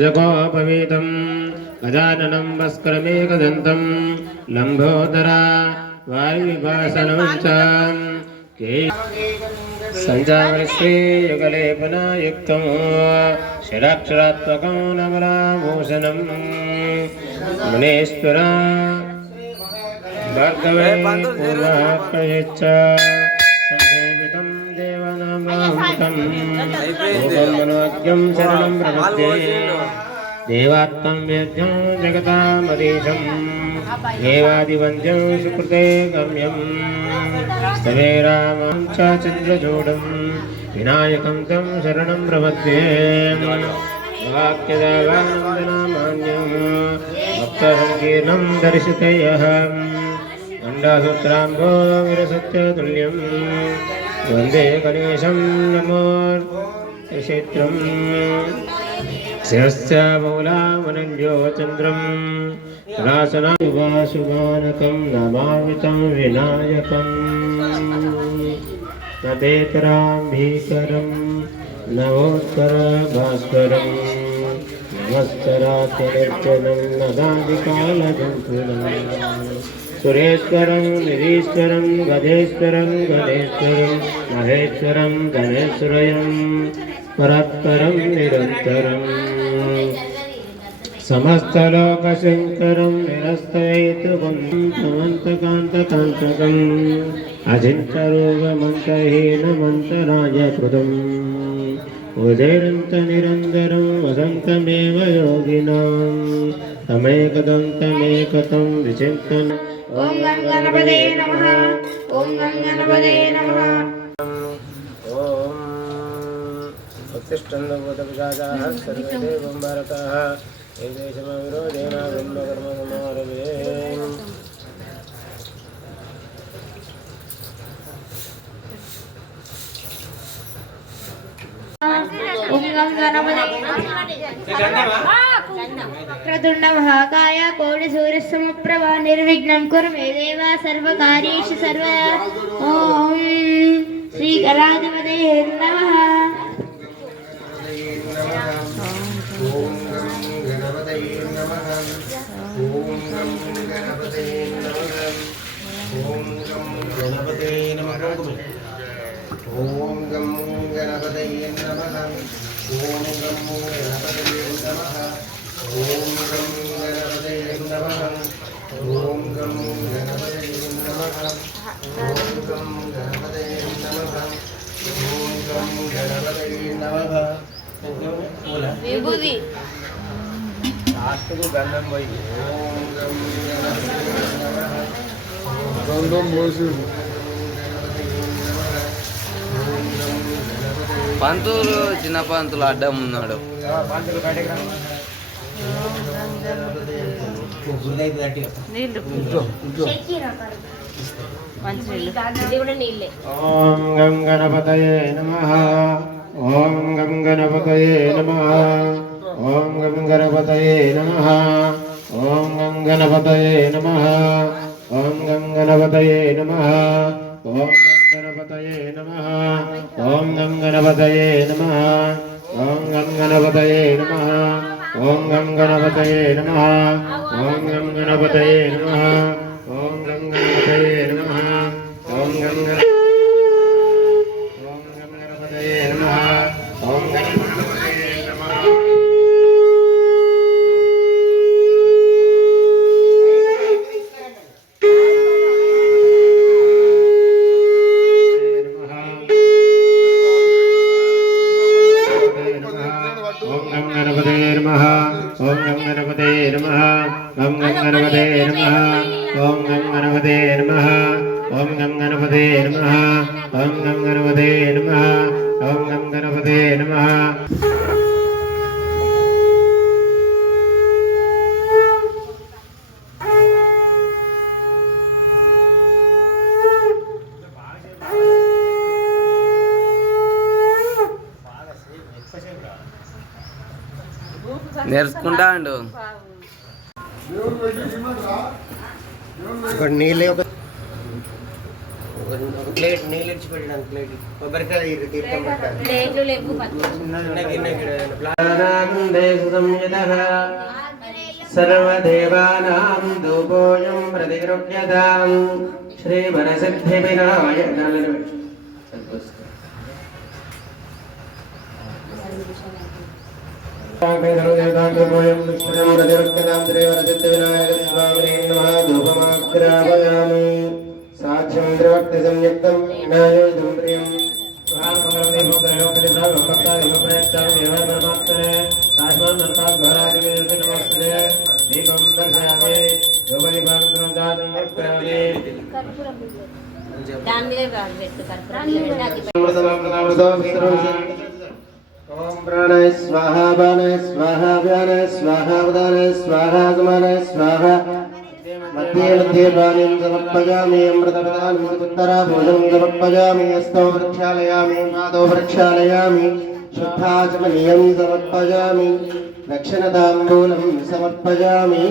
जगोपवीतं गजाननं वस्करमेकदन्तं लम्बोदरा वायुविभासनं च सञ्जावश्रीयुगलेपनायुक्तं षडाक्षरात्मकं नवलाभूषणं मुनीश्वरा भार्गवे पूर्वाप्रयच्छ संसेवितं देवनामामृतं मनोज्ञं शरणं प्रपद्ये देवात्मं वेद्यं जगतामधीशं देवादिवन्द्यं सुकृते गम्यं स्तवे रामं च चन्द्रचूडं विनायकं तं शरणं प्रपद्ये वाक्यदेवानन्दनामान्यं भक्तसङ्कीर्णं दर्शितेऽहं गण्डासूत्राम्भो विरसत्यतुल्यं वन्दे गणेशं नमो क्षेत्रं शिरस्य मौलामनन्यो चन्द्रं रासनायुवाशुभानकं नमामितं विनायकं तदेतराम्भीकरं नवोत्तरभास्करं नमस्करात्यनिर्जनं नदादिकालजन्तुनं सुरेश्वरं निरीश्वरं गजेश्वरं गणेश्वरं महेश्वरं धनेश्वरं परत्परं निरन्तरं समस्तलोकशङ्करं निरस्तैतुकमन्तकान्तकान्तकम् अचिन्तरूपमन्तहीनमन्तराजकृतम् उदयन्तनिरन्तरं वसन्तमेव योगिनां तमेकदन्तमेकतं विचिन्तन् ॐ गणपते नमः ॐ गणपते नमः ॐ उत्तिष्ठन्नभूतपिशाचाः सर्वे देवं भारताः एतेषमविरोधेन ब्रह्मकर्मसमारभे क्रतुण्ड महाकाय कोटि सूर्य समप्रभ निर्विघ्नं कुरु मे देव सर्वकार्येषु सर्वदा ओम श्री गणाधिपते नमः ओम गणपते नमः ओम गणपते नमः ओम गणपते नमः ओम गणपते नमः ओम गणपते नमः ओम गणपते नमः ओम गणपते नमः ओम गणपते नमः ओम गणपते नमः बोला विभूति लास्ट को गंधम वही ओम गणपते नमः गंधम बोलसी పంతులు చిన్న పంతులు అడ్డం ఉన్నాడు ఓం గం గణపతయే నమః ఓం గం గణపతయే నమః ఓం గం గణపతయే నమః ఓం గం గణపతయే నమః ఓం గం గణపతయే నమః ఓం गणपतये नमः ओम गं गणपतये नमः ओम गं गणपतये नमः ओम गं गणपतये नमः ओम गं गणपतये नमः ओम गं गणपतये नमः ओम गं गणपतये नमः ओम गणपतये नमः ओम गणपते नमः ओम गणपते नमः ओम गणपते नमः ओम गणपते नमः ओम गणपते नमः ओम गणपते नमः ओम गणपते नमः నేర్చుకుంటా అండు నీళ్ళే ఒక ఒక ప్లేట్ నీళ్ళు ఇచ్చి పెట్టడానికి ప్లేట్ కొబ్బరికాయ తీర్థం పెట్టాలి ప్లేట్లు లేవు సర్వదేవానాం ధూపోయం ప్రతిగృహ్యతాం శ్రీవరసిద్ధి వినాయక సాక్ష్యం ద్రవక్తి సంయుక్తం వినాయోజం ప్రియం దీపం దర్శయామి దాని మీద పెట్టు కర్పూరం ఓం ప్రాణాయ స్వాహ బాణాయ స్వాహ వ్యానాయ స్వాహ ఉదానాయ స్వాహ సమానాయ స్వాహ మధ్యే మధ్యే బాణీం సమర్పయామి అమృతప్రదానం ఉత్తరాభూషణం సమర్పయామి హస్తౌ ప్రక్షాళయామి పాదౌ ప్రక్షాళయామి శుద్ధాచమనీయం సమర్పయామి దక్షిణతాంబూలం సమర్పయామి